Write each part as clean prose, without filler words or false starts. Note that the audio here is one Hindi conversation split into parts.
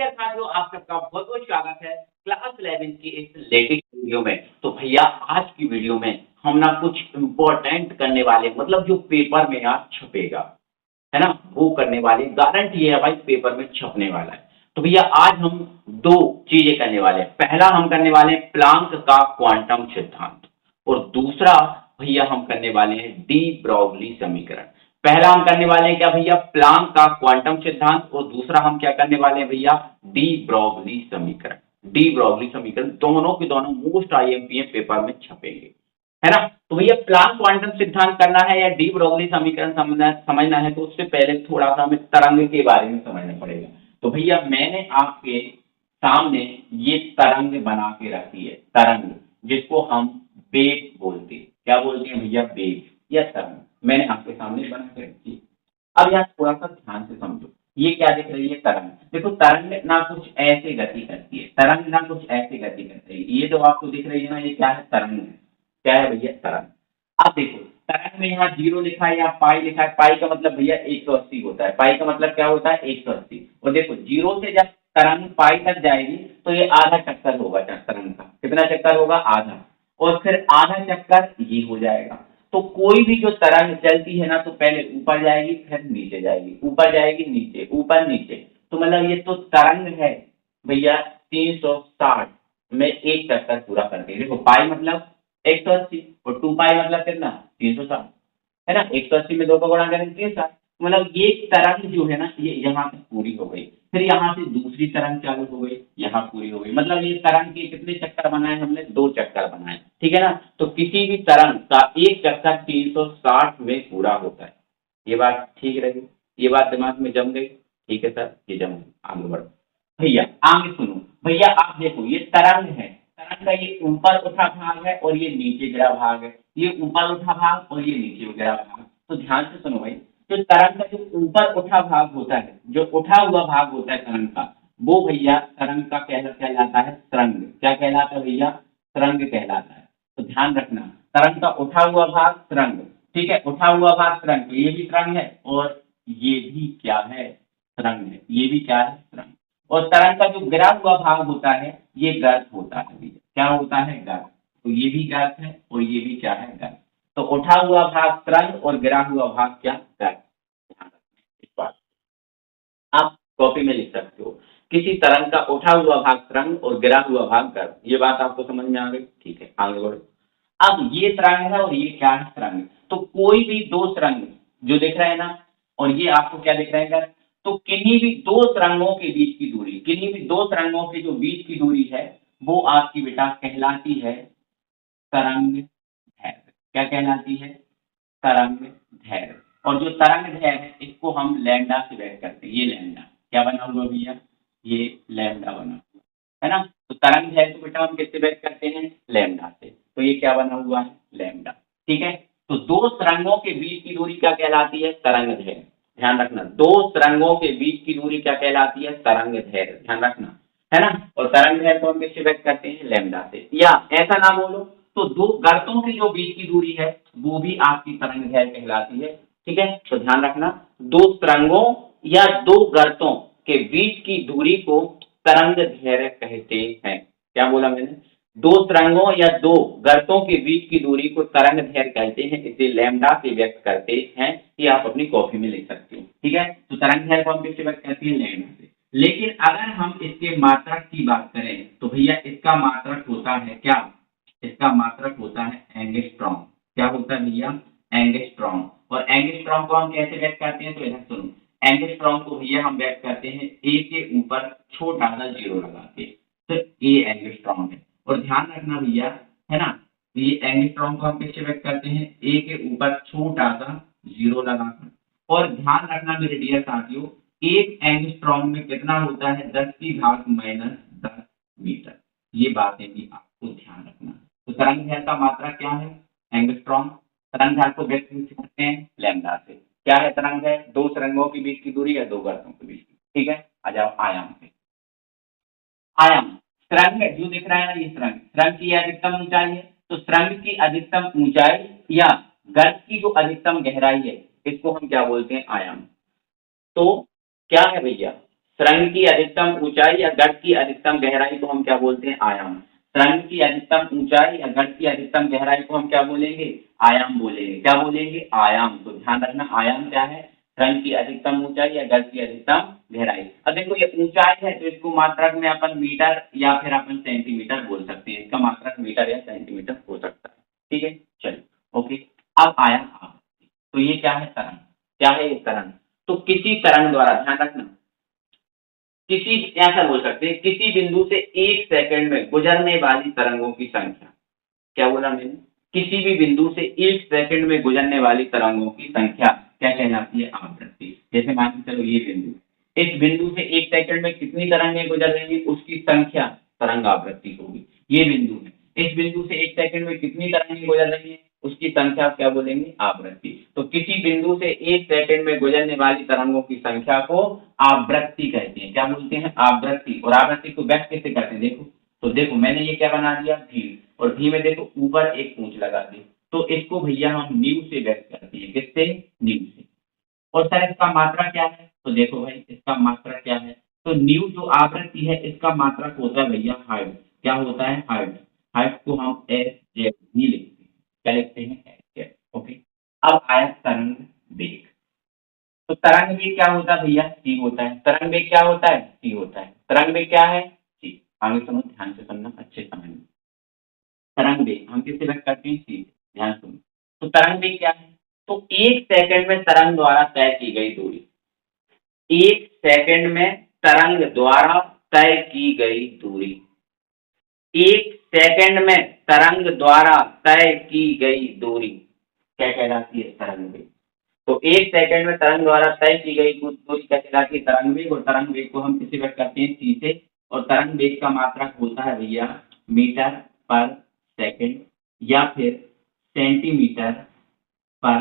डियर साथियों, आप सबका बहुत-बहुत स्वागत है क्लास 11 की इस लेटेस्ट वीडियो में। तो भैया आज की वीडियो में हम ना कुछ इम्पोर्टेंट करने वाले मतलब जो पेपर में आज छपेगा, है ना? वो करने वाले, गारंटी है भाई पेपर में छपने वाला है। तो भैया आज हम 2 चीज़ें करने वाले हैं। पहला हम करने वाले हैं प्लांक का क्वांटम सिद्धांत और दूसरा भैया हम करने वाले हैं डी ब्रॉगली समीकरण। पहला हम करने वाले हैं क्या भैया, प्लांक का क्वांटम सिद्धांत और दूसरा हम क्या करने वाले हैं भैया, डी ब्रॉगली समीकरण। डी ब्रॉगली समीकरण दोनों के दोनों मोस्ट आईएमपी पेपर में छपेंगे, है ना? तो भैया प्लांक क्वांटम सिद्धांत करना है या डी ब्रॉगली समीकरण समझना है तो उससे पहले थोड़ा सा हमें तरंग के बारे में समझना पड़ेगा। तो भैया मैंने आपके सामने ये तरंग बना के रखी है, तरंग जिसको हम वेग बोलते हैं। क्या बोलते हैं भैया, वेग या तरंग मैंने आपके सामने बना के रखी है। अब यहाँ थोड़ा सा ध्यान से समझो, ये क्या दिख रही है, तरंग। देखो तरंग ना कुछ ऐसे गति करती है, तरंग ना कुछ ऐसे गति करती है। ये जो आपको दिख रही है ना, ये क्या है, तरंग है। क्या है भैया, तरंग। अब देखो तरंग में यहाँ 0 लिखा है या पाई लिखा है। पाई का मतलब भैया 180 होता है। पाई का मतलब क्या होता है, 180। और देखो 0 से जब तरंग पाई तक जाएगी तो ये आधा चक्कर होगा तरंग का। कितना चक्कर होगा, आधा। और फिर आधा चक्कर ये हो जाएगा। तो कोई भी जो तरंग चलती है ना, तो पहले ऊपर जाएगी फिर नीचे जाएगी, ऊपर जाएगी नीचे, ऊपर नीचे। तो मतलब ये तो तरंग है भैया 360 में एक चक्कर पूरा करती है। देखो पाई मतलब 180 और 2 पाई मतलब कितना, 360, है ना? 180 में 2 का गुणा करेंगे 360। मतलब ये तरंग जो है ना, ये यहाँ से पूरी हो गई। फिर यहाँ से दूसरी तरंग चालू हो गई, यहाँ पूरी हो गई। मतलब ये तरंग के कितने चक्कर बनाए हमने, 2 चक्कर बनाए, ठीक है ना? तो किसी भी तरंग का एक चक्कर 360 में पूरा होता है। ये बात ठीक रही, ये बात दिमाग में जम गई, ठीक है सर, ये जम गई। आगे बढ़ो भैया, आगे सुनो भैया। आप देखो ये तरंग है, तरंग का ये ऊपर उठा भाग है और ये नीचे गिरा भाग है। ये ऊपर उठा भाग और ये नीचे गिरा भाग। तो ध्यान से सुनो भाई, जो तरंग का जो ऊपर उठा भाग होता है, जो उठा हुआ भाग होता है तरंग का, वो भैया तरंग का कहलाता है तरंग। क्या कहलाता है भैया, तरंग कहलाता है। तो ध्यान रखना, तरंग का उठा हुआ भाग तरंग, ठीक है, उठा हुआ भाग तरंग। तो ये भी तरंग है और ये भी क्या है, तरंग है। ये भी क्या है, तरंग। और तरंग का जो गिरा हुआ भाग होता है ये गर्त होता है भैया। क्या होता है, गर्त। तो ये भी गर्त है और ये भी क्या है, गर्त। तो उठा हुआ भाग तरंग और गिरा हुआ भाग क्या, गर्त। ध्यान रखना इस बात, आप कॉपी में लिख सकते हो। किसी तरंग का उठा हुआ भाग तरंग और गिरा हुआ भाग गर्त। ये बात आपको समझ में आ गई, ठीक है, आगे बढ़ो। अब ये तरंग है और ये क्या है, तरंग। तो कोई भी दो तरंग जो दिख रहा है ना, और ये आपको क्या दिख रहा है, तो किन्हीं भी दो तरंगों के बीच की दूरी, किन्हीं भी दो तरंगों के जो बीच की दूरी है, वो आपकी बेटा कहलाती है तरंग दैर्घ्य। क्या कहलाती है, तरंग दैर्घ्य। और जो तरंग दैर्घ्य है इसको हम लैम्डा से व्यक्त करते हैं। ये लैम्डा क्या बना हुआ भैया, ये लैम्डा बना हुआ है ना। तो तरंग दैर्घ्य को बेटा हम किससे व्यक्त करते हैं, लैम्डा से। तो ये क्या बना हुआ है, लैम्डा, ठीक है। तो दो तरंगों के बीच की दूरी क्या कहलाती है, तरंग दैर्घ्य। ध्यान रखना, दो तरंगों के बीच की दूरी क्या कहलाती है, तरंग दैर्घ्य। ध्यान रखना, है ना। और तरंग दैर्घ्य को हम किससे व्यक्त करते हैं, लैम्डा से। या ऐसा ना बोलो तो दो गर्तों की जो बीच की दूरी है वो भी आपकी तरंग दैर्घ्य कहलाती है, ठीक है। तो ध्यान रखना, दो तरंगों या दो गर्तों के बीच की दूरी को तरंग दैर्घ्य कहते हैं। क्या बोला मैंने, दो तरंगों या दो गर्तों के बीच की दूरी को तरंग दैर्घ्य कहते हैं। इसे लैम्डा से व्यक्त करते हैं। ये आप अपनी कॉपी में लिख सकते हो, ठीक है। तो तरंग दैर्घ्य को हम किससे व्यक्त करते हैं, लैम्डा से। लेकिन अगर हम इसके मात्रक की बात करें तो भैया इसका मात्रक होता है क्या, इसका मात्रक होता है एंगस्ट्रॉम। क्या होता है भैया, एंगस्ट्रॉम। और एंगस्ट्रॉम को हम कैसे व्यक्त करते हैं, तो इधर सुनो, एंगस्ट्रॉम को भैया हम व्यक्त करते हैं ए के ऊपर छोटा सा जीरो लगा के। तो ए एंगस्ट्रॉम है। और ध्यान रखना भैया, है ना, ये एंगस्ट्रॉम को हम किससे व्यक्त करते हैं, ए के ऊपर छोटा सा जीरो लगाकर। और ध्यान रखना मेरे डियर साथियों, एक एंगस्ट्रॉम में कितना होता है, 10 की घात माइनस 10 मीटर। ये बातें भी आपको ध्यान रखना। तो तरंग दैर्घ्य का मात्रक क्या है, एंगस्ट्रॉम। तरंग दैर्घ्य को व्यक्त करते हैं लैम्डा से। क्या है तरंग दैर्घ्य, दो तरंगों के बीच की दूरी या दो गर्तों के बीच की, ठीक है। आ जाओ आयाम पे। आयाम, तरंग जो दिख रहा है ना, ये तरंग, तरंग की अधिकतम ऊंचाई है। तो तरंग की अधिकतम ऊंचाई या गर्त की जो अधिकतम गहराई है, इसको हम क्या बोलते हैं, आयाम। तो क्या है भैया, सुरंग की अधिकतम ऊंचाई या गढ़ की अधिकतम गहराई को हम क्या बोलते हैं? आयाम। सुरंग की अधिकतम ऊंचाई या गढ़ की अधिकतम गहराई को हम क्या बोलेंगे? आयाम बोलेंगे। क्या बोलेंगे? आयाम। तो ध्यान रखना आयाम क्या है? सुरंग की अधिकतम ऊंचाई या गढ़ की अधिकतम गहराई। अब देखो ये ऊंचाई है तो इसको मात्रक में अपन मीटर या फिर अपन सेंटीमीटर बोल सकते हैं। इसका मात्रक मीटर या सेंटीमीटर हो सकता है। ठीक है, चलो ओके। अब आयाम तो ये क्या है? तरंग। क्या है ये? तरंग। तो किसी तरंग द्वारा, ध्यान रखना, किसी, ऐसा बोल सकते हैं, किसी बिंदु से 1 सेकंड में गुजरने वाली तरंगों की संख्या। क्या बोला मैंने? किसी भी बिंदु से 1 सेकंड में गुजरने वाली तरंगों की संख्या क्या कहलाती है? आवृत्ति। जैसे मान के चलो ये बिंदु, इस बिंदु से 1 सेकंड में कितनी तरंगें गुजर रही है उसकी संख्या तरंग आवृत्ति होगी। ये बिंदु है, इस बिंदु से 1 सेकंड में कितनी तरंगें गुजर रही है उसकी संख्या आप क्या बोलेंगे? आवृत्ति। तो किसी बिंदु से 1 सेकंड में गुजरने वाली तरंगों की संख्या को आवृत्ति कहते हैं। क्या बोलते हैं? आवृत्ति। और आवृत्ति को व्यक्त कैसे करते हैं? देखो, तो देखो मैंने ये क्या बना दिया? भी। और भी में देखो ऊपर एक पूंछ लगा दी, तो इसको भैया हम न्यू से व्यक्त करते हैं। किससे? न्यू से। और सर इसका मात्रा क्या है? तो देखो भाई इसका मात्रा क्या है? तो न्यू जो आवृत्ति है इसका मात्रक होता है भैया हाइट। क्या होता है? हाइट। हाइट को हम एस जेड भी लिखते हैं। क्या लिखते हैं? S Z. ओके। अब आया तरंग वेग। तो तरंग वेग क्या होता है भैया? सी होता है। तरंग वेग क्या होता है? सी होता है। तरंग वेग क्या है? सी। आगे सुनो, ध्यान से सुनना, अच्छे समझ। तरंग वेग हम किससे व्यक्त करते हैं? सी। ध्यान सुनो। तो तरंग वेग क्या है? तो 1 सेकंड में तरंग द्वारा तय की गई दूरी। 1 सेकंड में तरंग द्वारा तय की गई दूरी। 1 सेकंड में तरंग द्वारा तय की गई दूरी क्या कहलाती है? तरंग वेग। तो 1 सेकंड में तरंग द्वारा तय की गई दूरी क्या कहलाती है? तरंग वेग। और तरंग वेग को हम किससे व्यक्त करते हैं? सी से। और तरंग वेग का मात्रक होता है भैया मीटर पर सेकंड या फिर सेंटीमीटर पर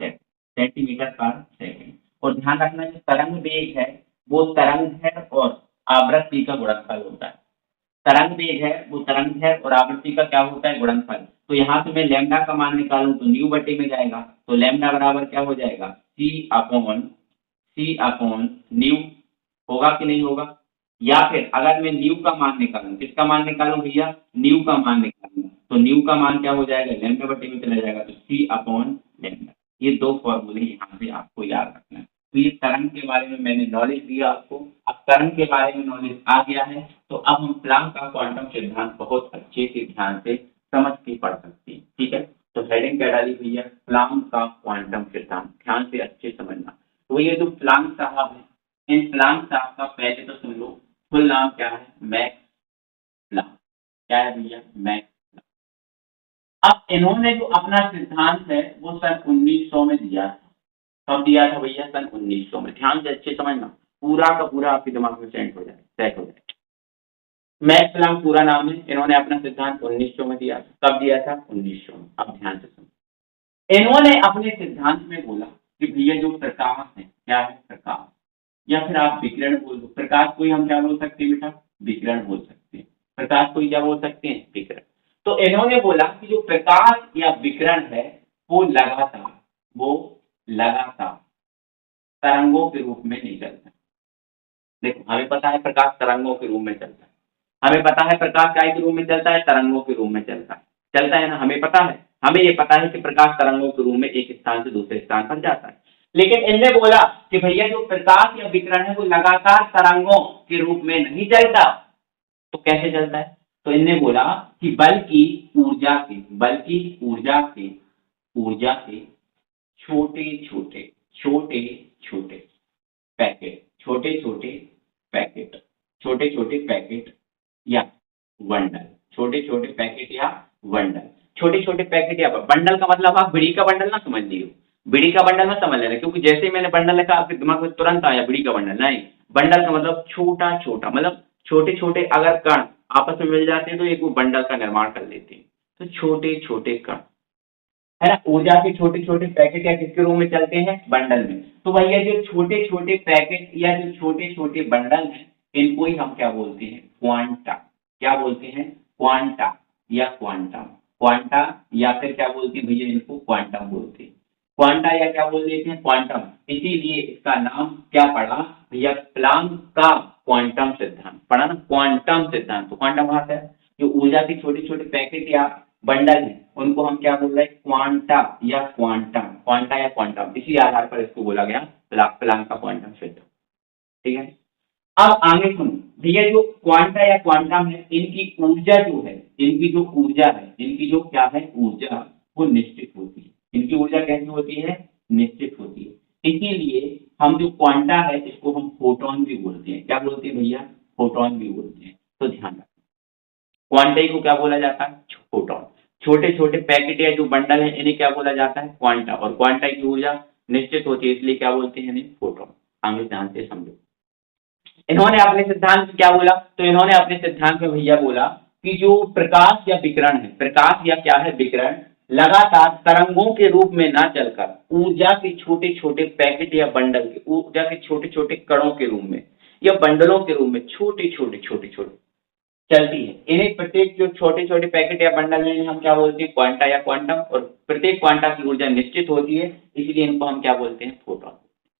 सेकंड। सेंटीमीटर पर सेकंड। और ध्यान रखना जो तरंग वेग है वो तरंग है और आवृत्ति का गुणनफल होता है। तरंग वेग है वो तरंग है और आवृत्ति का क्या होता है? गुणनफल। तो यहाँ से मैं लैम्डा का मान निकालूं तो न्यू बटे में जाएगा। तो लैम्डा बराबर क्या हो जाएगा? सी अपॉन न्यू। होगा कि नहीं होगा? या फिर अगर मैं न्यू का मान निकालूं, किसका मान निकालूं भैया? न्यू का मान निकालूं, तो न्यू का मान क्या हो जाएगा? लैम्डा बटे में चला जाएगा। तो सी अपॉन लैम्डा। ये दो फॉर्मूले यहाँ पे आपको याद रखना है। तो ये तरंग के बारे में मैंने नॉलेज दिया आपको। अब तरंग के बारे में नॉलेज आ गया है तो अब हम प्लांक का क्वांटम सिद्धांत बहुत अच्छे से ध्यान से समझ के पढ़ सकते हैं। ठीक है, तो हेडिंग क्या डाली भैया? प्लांक का क्वांटम सिद्धांत। ध्यान से अच्छे समझना। तो ये जो प्लांक साहब है, इन प्लांक साहब का पहले तो सुन लो फुल नाम क्या है? Max Planck. क्या है भैया? मैक्स। अब इन्होंने जो अपना सिद्धांत है वो सन 1900 में दिया था। कब दिया था भैया? सन 1900 में। ध्यान से अच्छे समझना, पूरा का पूरा आपके दिमाग में सेट हो जाए। मैक्स प्लांक पूरा नाम है। इन्होंने अपना सिद्धांत 1900 में दिया था। कब दिया था? 1900 में। अब ध्यान से सुनो, इन्होंने अपने सिद्धांत में बोला कि भैया जो प्रकाश है, क्या है? प्रकाश। या फिर आप विकिरण बोल दो। प्रकाश को ही हम क्या बोल सकते हैं बेटा? विकिरण बोल सकते हैं। प्रकाश को ही क्या बोल सकते हैं? विकिरण। तो इन्होंने बोला कि जो प्रकाश या विकिरण है वो लगातार तरंगों के रूप में नहीं चलता। देखो हमें पता है प्रकाश तरंगों के रूप में चलता है। हमें पता है प्रकाश काय के रूप में चलता है? तरंगों के रूप में चलता है ना? हमें पता है। हमें ये पता है कि प्रकाश तरंगों के रूप में एक स्थान से दूसरे स्थान पर जाता है। लेकिन इनने बोला कि भैया जो प्रकाश या विकिरण है वो लगातार तरंगों के रूप में नहीं चलता। तो कैसे चलता है? तो इनने बोला कि बल्कि ऊर्जा के छोटे पैकेट छोटे छोटे पैकेट या बंडल। छोटे छोटे पैकेट या बंडल का मतलब आप बिड़ी का बंडल ना समझ लियो। बिड़ी का बंडल ना समझ लेना, क्योंकि जैसे ही मैंने बंडल लिखा आपके दिमाग में तुरंत आया बिड़ी का बंडल। नहीं, बंडल का मतलब छोटा छोटा, मतलब छोटे छोटे अगर कण आपस में मिल जाते हैं तो एक वो बंडल का निर्माण कर लेते हैं। तो छोटे छोटे कण है ना, ऊर्जा के छोटे छोटे पैकेट या किसके रूप में चलते हैं? बंडल में। तो भैया जो छोटे छोटे पैकेट या जो छोटे छोटे बंडल हैं इनको ही हम क्या बोलते हैं? क्वांटा। क्या बोलते हैं? क्वांटा या क्वांटम। क्वांटा या फिर क्या बोलते हैं भैया? इनको क्वांटम बोलते हैं। क्वांटा या क्या बोल देते हैं? क्वांटम। इसीलिए इसका नाम क्या पड़ा? भैया प्लांक का क्वांटम सिद्धांत पढ़ा ना, क्वांटम सिद्धांत। तो क्वांटम कहाँ से है? जो ऊर्जा के छोटे छोटे पैकेट या बंडल है उनको हम क्या बोल रहे हैं? क्वांटा या क्वांटम, क्वांटा या क्वांटम, इसी आधार पर इसको बोला गया प्लांक का क्वांटम सिद्धांत। ठीक है, अब आगे सुनो भैया, जो क्वांटा या क्वांटम है इनकी ऊर्जा जो है, इनकी जो ऊर्जा है, इनकी जो क्या है ऊर्जा, वो निश्चित होती है। इनकी ऊर्जा कैसी होती है? निश्चित होती है। इसीलिए हम जो क्वांटा है इसको हम फोटोन भी बोलते हैं। क्या बोलते हैं भैया? फोटोन भी बोलते हैं। तो ध्यान रखना, क्वांटे को क्या बोला जाता है? फोटोन। छोटे छोटे पैकेट या जो बंडल है इन्हें क्या बोला जाता है? क्वांटा। और क्वांटा की ऊर्जा निश्चित होती है, इसलिए क्या बोलते हैं इन्हें? फोटोन। आगे ध्यान से समझो, इन्होंने अपने सिद्धांत में क्या बोला? तो इन्होंने अपने सिद्धांत में भैया बोला कि जो प्रकाश या विकिरण है, प्रकाश या क्या है? विकिरण, लगातार तरंगों के रूप में ना चलकर ऊर्जा के छोटे छोटे पैकेट या बंडल के, ऊर्जा के छोटे छोटे कणों के रूप में या बंडलों के रूप में छोटे छोटे छोटे छोटे चलती है। इन्हें प्रत्येक जो छोटे छोटे पैकेट या बंडल है हम क्या बोलते हैं? क्वांटा या क्वांटम। और प्रत्येक क्वांटा की ऊर्जा निश्चित होती है, इसलिए इनको हम क्या बोलते हैं? फोटोन।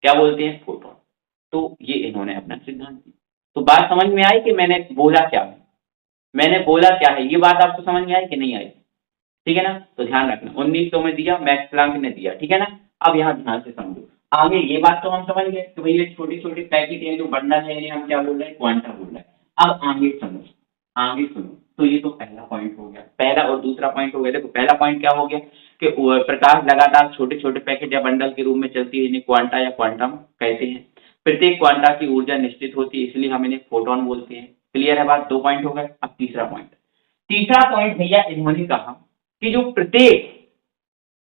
क्या बोलते हैं? फोटोन। तो ये इन्होंने अपना सिद्धांत दिया। तो बात समझ में आई कि मैंने बोला क्या है? मैंने बोला क्या है, ये बात आपको समझ में आई कि नहीं आई? ठीक है ना? तो ध्यान रखना, 1900 में दिया, मैक्स प्लांक ने दिया। ठीक है ना? अब यहाँ ध्यान से समझो, आगे ये बात तो हम समझ गए कि भैया छोटे छोटे पैकेट है जो बंडल है इन्हें हम क्या बोल रहे हैं? क्वांटा बोल रहे हैं। अब आगे समझो, आगे सुनो। तो ये तो पहला पॉइंट हो गया, पहला और दूसरा पॉइंट हो गया। देखो पहला पॉइंट क्या हो गया कि प्रकाश लगातार छोटे छोटे पैकेट या बंडल के रूप में चलती है, इन्हें क्वांटा या क्वांटम कहते हैं। प्रत्येक क्वांटा की ऊर्जा निश्चित होती है, इसलिए हम इन्हें फोटोन बोलते हैं। क्लियर है बात? 2 पॉइंट हो गए। अब तीसरा पॉइंट, तीसरा पॉइंट भैया इन्होंने कहा कि जो प्रत्येक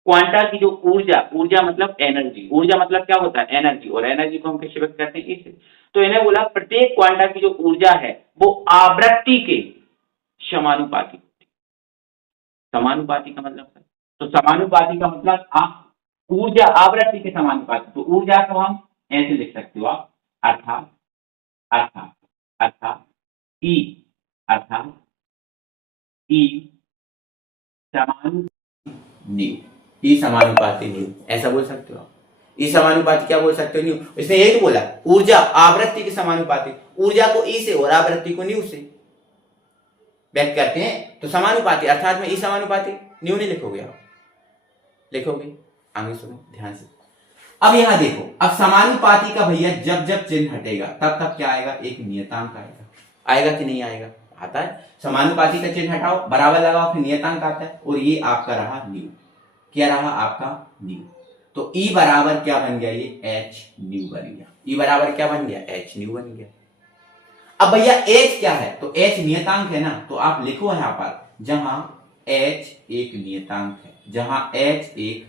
क्वांटा की जो ऊर्जा, ऊर्जा मतलब एनर्जी, ऊर्जा मतलब क्या होता है? एनर्जी। और एनर्जी को हम कैसे व्यक्त करते हैं? इससे। तो इन्हें बोला प्रत्येक क्वांटा की जो ऊर्जा है वो आवृत्ति के समानुपाती। समानुपाती का मतलब, तो समानुपाती का मतलब आप ऊर्जा आवृत्ति के समानुपाती। तो ऊर्जा को हम ऐसे लिख सकते हो आप, अर्थात अर्थात अर्थात ई, अर्थात ई समानुपाती, ई समानुपाती न्यू, ऐसा बोल सकते हो आप। ई समानुपाती क्या बोल सकते हो? न्यू। इसने यही तो बोला, ऊर्जा आवृत्ति के समानुपाती। ऊर्जा को ई से और आवृत्ति को न्यू से व्यक्त करते हैं, तो समानुपाती अर्थात में ई समानुपाती। न्यू नहीं लिखोगे आप, लिखोगे। आगे सुनो ध्यान से। अब यहां देखो, अब समानुपाती का भैया जब जब चिन्ह हटेगा तब तब क्या आएगा? एक नियतांक आएगा। आएगा कि नहीं आएगा? आता है। समानुपाती का चिन्ह हटाओ, बराबर लगाओ, फिर नियतांक आता है। और ये आपका रहा न्यू। क्या रहा आपका? न्यू। तो ई बराबर क्या बन गया? ये एच न्यू बन गया। ई बराबर क्या बन गया? एच न्यू बन गया। अब भैया एच क्या है? तो एच नियतांक है ना, तो आप लिखो यहां पर, जहां एच एक नियतांक है, जहां एच एक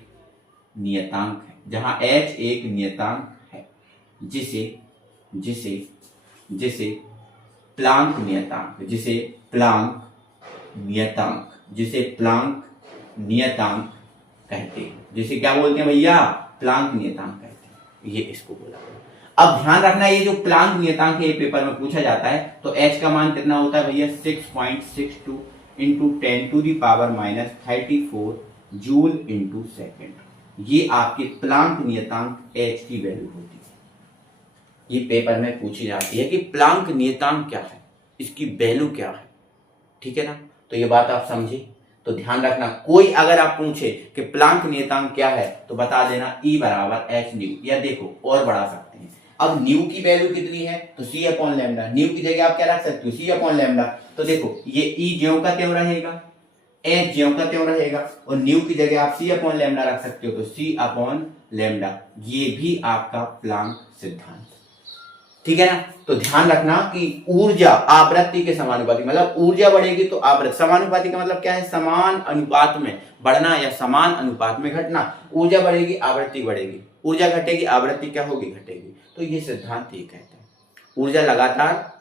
नियतांक है, जहां एच एक नियतांक है, जिसे जिसे जिसे प्लांक नियतांक, जिसे प्लांक नियतांक, जिसे प्लांक नियतांक कहते हैं। जिसे क्या बोलते हैं भैया? प्लांक नियतांक कहते हैं। ये इसको बोला। अब ध्यान रखना, ये जो प्लांक नियतांक है ये पेपर में पूछा जाता है। तो एच का मान कितना होता है भैया? 6.62 इंटू 10⁻⁻34 जूल इंटू सेकेंड। ये आपके प्लांक नियतांक एच की वैल्यू होती है। ये पेपर में पूछी जाती है कि प्लांक नियतांक क्या है, इसकी वैल्यू क्या है। ठीक है ना? तो ये बात आप समझे। तो ध्यान रखना, कोई अगर आप पूछे कि प्लांक नियतांक क्या है तो बता देना ई बराबर एच न्यू। या देखो और बढ़ा सकते हैं, अब न्यू की वैल्यू कितनी है? तो सी अपॉन लैम्डा। न्यू की जगह आप क्या रख सकते हो? सी अपॉन लैम्डा। तो देखो ये ई ज्यों का त्यों रहेगा, एच ज्यों का त्यों रहेगा, और न्यू की जगह आप सी अपॉन लैम्डा रख सकते हो, तो सी अपॉन लैम्डा। ये भी आपका प्लांक सिद्धांत। ठीक है ना? तो ध्यान रखना कि ऊर्जा आवृत्ति के समानुपाती, मतलब ऊर्जा बढ़ेगी तो आवृत्ति। समानुपाती का मतलब क्या है? समान अनुपात में बढ़ना या समान अनुपात में घटना। ऊर्जा बढ़ेगी, आवृत्ति बढ़ेगी। ऊर्जा घटेगी, आवृत्ति क्या होगी? घटेगी। तो ये सिद्धांत ये कहते हैं, ऊर्जा लगातार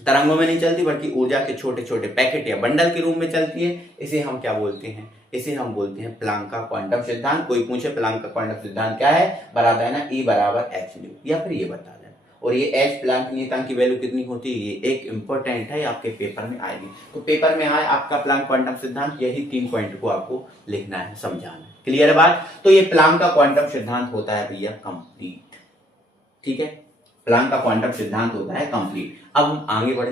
तरंगों में नहीं चलती बल्कि ऊर्जा के छोटे छोटे पैकेट या बंडल के रूप में चलती है। इसे हम क्या बोलते हैं? इसे हम बोलते हैं प्लांक का क्वांटम सिद्धांत। कोई पूछे प्लांक का क्वांटम सिद्धांत क्या है, बता देना ई बराबर एच न्यू, या फिर ये बता देना। और ये एच प्लांक नियतांक की वैल्यू कितनी होती है, ये एक इंपॉर्टेंट है, आपके पेपर में आएगी। तो पेपर में आए आपका प्लांक क्वांटम सिद्धांत, यही 3 पॉइंट को आपको लिखना है, समझाना है। क्लियर है बात? तो ये प्लांक का क्वांटम सिद्धांत होता है भैया कंप्लीट। ठीक है, प्लैंक का क्वांटम सिद्धांत होता है कंप्लीट। अब हम आगे बढ़े,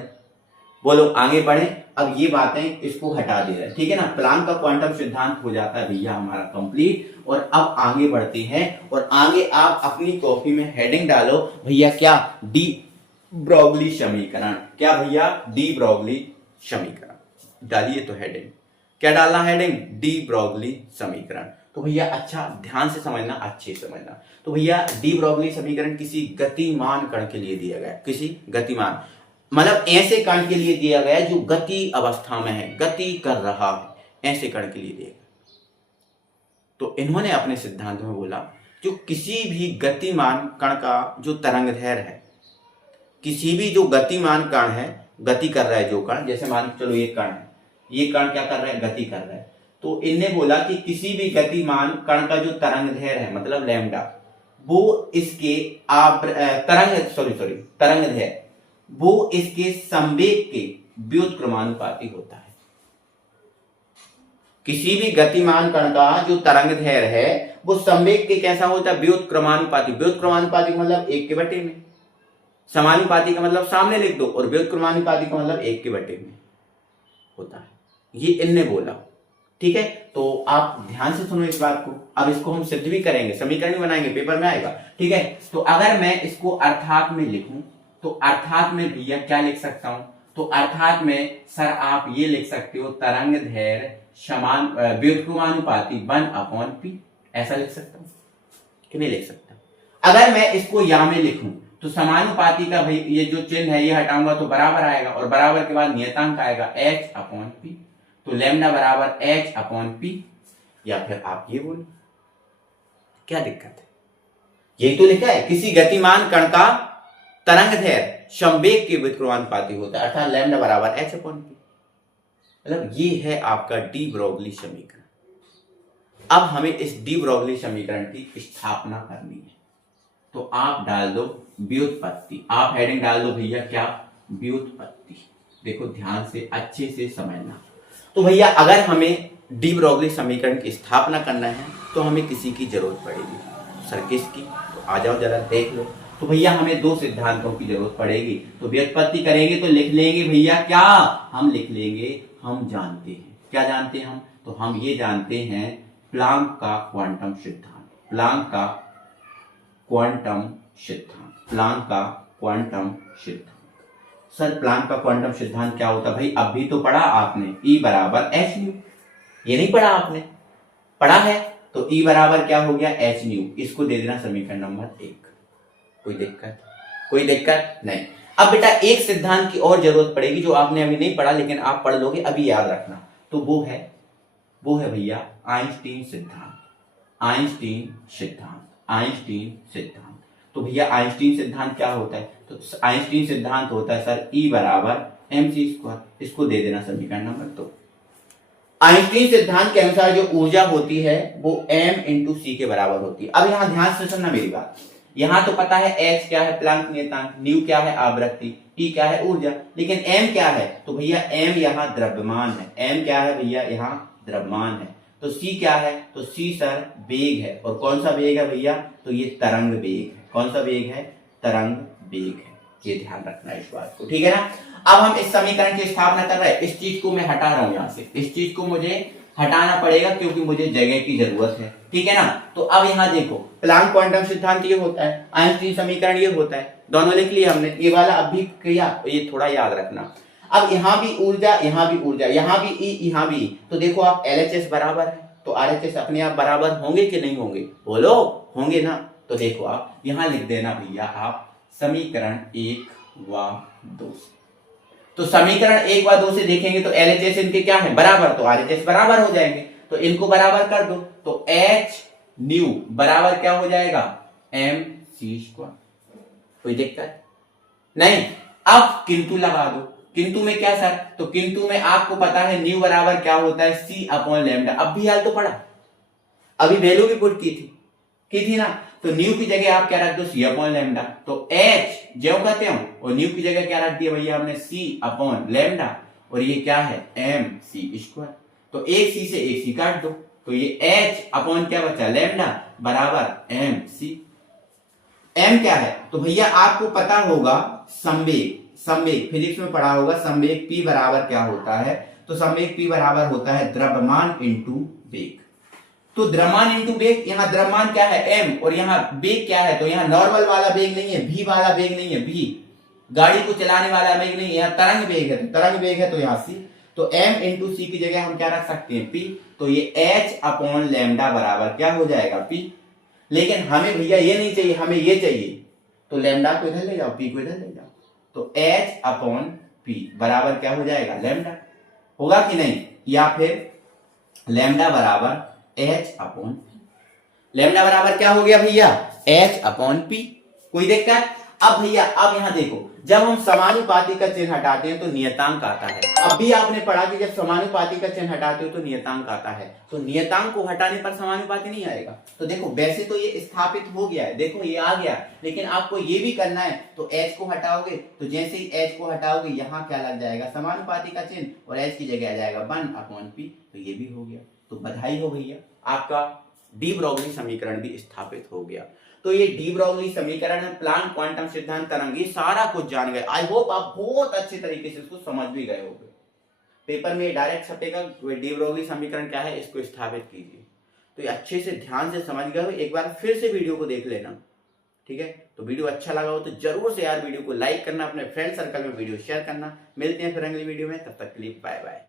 बोलो आगे बढ़े। अब ये बातें इसको हटा दे रहे हैं, ठीक है ना। प्लैंक का क्वांटम सिद्धांत हो जाता है भैया हमारा कंप्लीट। और अब आगे बढ़ते हैं, और आगे आप अपनी कॉपी में हेडिंग डालो भैया क्या, डी ब्रोगली समीकरण। क्या भैया, डी ब्रोगली समीकरण डालिए। तो हेडिंग क्या डालना, हेडिंग डी ब्रोगली समीकरण। तो भैया अच्छा ध्यान से समझना, अच्छे से समझना। तो भैया डी ब्रोगली समीकरण किसी गतिमान कण के लिए दिया गया, किसी गतिमान मतलब ऐसे कण के लिए दिया गया जो गति अवस्था में है, गति कर रहा है, ऐसे कण के लिए दिया गया। तो इन्होंने अपने सिद्धांत में बोला जो किसी भी गतिमान कण का जो तरंगदैर्घ्य है, किसी भी जो गतिमान कण है, गति कर रहा है जो कण, जैसे मान के चलो ये कण है, ये कण क्या कर रहा है, गति कर रहा है। तो इनने बोला कि किसी भी गतिमान कण का जो तरंगदैर्घ्य है मतलब लैम्डा, वो इसके तरंगदैर्घ्य वो इसके संवेग के व्युत्क्रमानुपाती होता है। किसी भी गतिमान कण का जो तरंगदैर्घ्य है वो संवेग के कैसा होता है, व्युत्क्रमानुपाती। व्युत्क्रमानुपाती मतलब 1 के बटे में, समानुपाती का मतलब सामने लिख दो, और व्युत्क्रमानुपाती का मतलब 1 के बटे में होता है, ये इनने बोला। ठीक है, तो आप ध्यान से सुनो इस बात को। अब इसको हम सिद्ध भी करेंगे, समीकरण भी बनाएंगे, पेपर में आएगा। ठीक है, तो अगर मैं इसको अर्थात में लिखूं तो अर्थात में भैया क्या लिख सकता हूं, तो अर्थात में सर आप ये लिख सकते हो तरंगदैर्घ्य समान व्युत्क्रमानुपाती 1/p, ऐसा लिख सकता हूं कि नहीं लिख सकता। अगर मैं इसको या में लिखूं तो समानुपाती का भाई ये जो चिन्ह है ये हटाऊंगा तो बराबर आएगा, और बराबर के बाद नियतांक आएगा h/p, तो लैम्डा बराबर h/p। या फिर आप ये बोलो, क्या दिक्कत है, यही तो लिखा है, किसी गतिमान कण का तरंगदैर्घ्य संवेग के व्युत्क्रमानुपाती होता है, अर्थात लैम्डा बराबर h/p। मतलब ये है आपका डी ब्रोगली समीकरण। अब हमें इस डी ब्रोगली समीकरण की स्थापना करनी है, तो आप डाल दो व्युत्पत्ति। आप हेडिंग डाल दो भैया क्या, व्युत्पत्ति। देखो ध्यान से अच्छे से समझना। तो भैया अगर हमें डी ब्रोगली समीकरण की स्थापना करना है तो हमें किसी की जरूरत पड़ेगी। सर किसकी, तो आ जाओ जरा देख लो। तो भैया हमें 2 सिद्धांतों की जरूरत पड़ेगी। तो व्युत्पत्ति करेंगे तो लिख लेंगे भैया क्या, हम लिख लेंगे, हम जानते हैं, क्या जानते हैं हम, तो हम ये जानते हैं प्लैंक का क्वांटम सिद्धांत। प्लैंक का क्वांटम सिद्धांत, प्लैंक का क्वांटम सिद्धांत। सर प्लैंक का क्वांटम सिद्धांत क्या होता है भाई, अब भी तो पढ़ा आपने, E बराबर एच न्यू। ये नहीं पढ़ा आपने, पढ़ा है, तो E बराबर क्या हो गया, एच न्यू। इसको दे देना समीकरण नंबर 1। कोई दिक्कत, कोई दिक्कत नहीं। अब बेटा एक सिद्धांत की और जरूरत पड़ेगी जो आपने अभी नहीं पढ़ा, लेकिन आप पढ़ लोगे, अभी याद रखना। तो वो है भैया आइंस्टीन सिद्धांत। आइंस्टीन सिद्धांत, आइंस्टीन सिद्धांत। तो भैया आइंस्टीन सिद्धांत क्या होता है, तो आइंस्टीन सिद्धांत होता है सर E बराबर mc²। इसको दे देना समीकरण नंबर 2। आइंस्टीन सिद्धांत के अनुसार जो ऊर्जा होती है वो m × c के बराबर होती है। अब यहां ध्यान से सुनना मेरी बात। यहां तो पता है h क्या है, प्लैंक नियतांक, न्यू क्या है, आवृत्ति, t क्या है, ऊर्जा, लेकिन m क्या है, तो भैया m यहाँ द्रव्यमान है। m क्या है भैया, यहाँ द्रव्यमान है। तो c क्या है, तो c सर वेग है। और कौन सा वेग है भैया, तो ये तरंग वेग है। कौन सा वेग है, तरंग वेग है। ये ध्यान रखना इस बात को, ठीक है ना। अब हम इस समीकरण की स्थापना कर रहे हैं, इस चीज को मैं हटा रहा हूं यहां से, इस चीज को मुझे हटाना पड़ेगा क्योंकि मुझे जगह की जरूरत है, ठीक है ना। तो अब यहां देखो प्लैंक क्वांटम सिद्धांत ये होता है, आइंस्टीन समीकरण ये होता है, दोनों लिख लिए हमने। ये वाला अब भी किया, ये थोड़ा याद रखना। अब यहाँ भी ऊर्जा, यहाँ भी ऊर्जा, यहाँ भी E, यहाँ भी E। तो देखो आप LHS बराबर है, तो RHS अपने आप बराबर होंगे कि नहीं होंगे, बोलो होंगे ना। तो देखो आप यहां लिख देना भैया आप समीकरण 1 व 2 से। तो समीकरण 1 व 2 से देखेंगे तो LHS इनके क्या है, बराबर, तो RHS बराबर हो जाएंगे। तो इनको बराबर कर दो, तो h न्यू बराबर क्या हो जाएगा, mc²। कोई दिक्कत नहीं। अब किंतु लगा दो, किंतु में क्या सर, तो किंतु में आपको पता है न्यू बराबर क्या होता है, c/λ। अब भी हाल तो पढ़ा, अभी वैल्यू भी पुट की थी ना। तो न्यू की जगह आप क्या रख दो, c/λ। तो h जो कहते हो, और न्यू की जगह क्या रख दिया भैया हमने, c/λ। और ये क्या है, mc²। तो एक c से एक c काट दो, तो ये h अपॉन क्या बचा, लैम्डा बराबर mc। एम क्या है? तो भैया आपको पता होगा संवेग, संवेग फिजिक्स में पढ़ा होगा, संवेग p बराबर क्या होता है? तो संवेग p बराबर होता है द्रव्यमान इंटू वेग। तो द्रव्यमान इंटू वेग, यहाँ द्रव्यमान क्या है m, और यहाँ वेग क्या है? तो यहाँ नॉर्मल वाला वेग नहीं है, v वाला वेग नहीं है, v गाड़ी को चलाने वाला वेग नहीं है, यहाँ तरंग वेग है, तो तरंग वेग है तो यहाँ c, तो m इंटू सी की जगह हम क्या रख सकते हैं? p। तो ये h अपॉन लैम्डा बराबर क्या हो जाएगा? p। लेकिन हमें भैया ये नहीं चाहिए, हमें ये चाहिए, तो लैम्डा को इधर ले जाओ, p को इधर ले जाओ, तो h अपॉन p बराबर क्या हो जाएगा? लैम्डा। होगा कि नहीं? या फिर लैम्डा बराबर h अपॉन p। लैम्डा बराबर क्या हो गया भैया? h upon p। कोई दिक्कत? अब भैया अब यहां देखो, जब हम समानुपाती का चिन्ह हटाते हैं तो नियतांक आता है। अब भी आपने पढ़ा कि जब समानुपाती का चिन्ह हटाते हो तो नियतांक आता है, तो नियतांक को हटाने पर समानुपाती नहीं आएगा। तो देखो वैसे तो ये स्थापित हो गया है, देखो ये आ गया, लेकिन आपको ये भी करना है, तो h को हटाओगे, तो जैसे ही h को हटाओगे यहाँ क्या लग जाएगा? समानुपाती का चिन्ह, और h की जगह आ जाएगा 1 अपॉन p। तो ये भी हो गया। तो बधाई हो भैया, आपका डी ब्रोगली समीकरण भी स्थापित हो गया। तो ये डी ब्रोगली समीकरण है, प्लांक क्वांटम सिद्धांत, तरंग, ये सारा कुछ जान गए। आई होप आप बहुत अच्छे तरीके से इसको समझ भी गए होंगे। पेपर में डायरेक्ट छपेगा, डी ब्रोगली समीकरण क्या है इसको स्थापित कीजिए। तो ये अच्छे से ध्यान से समझ गए हो, एक बार फिर से वीडियो को देख लेना, ठीक है? तो वीडियो अच्छा लगा हो तो जरूर से यार वीडियो को लाइक करना, अपने फ्रेंड सर्कल में वीडियो शेयर करना। मिलते हैं फिर अगली वीडियो में, तब तक के लिए बाय बाय।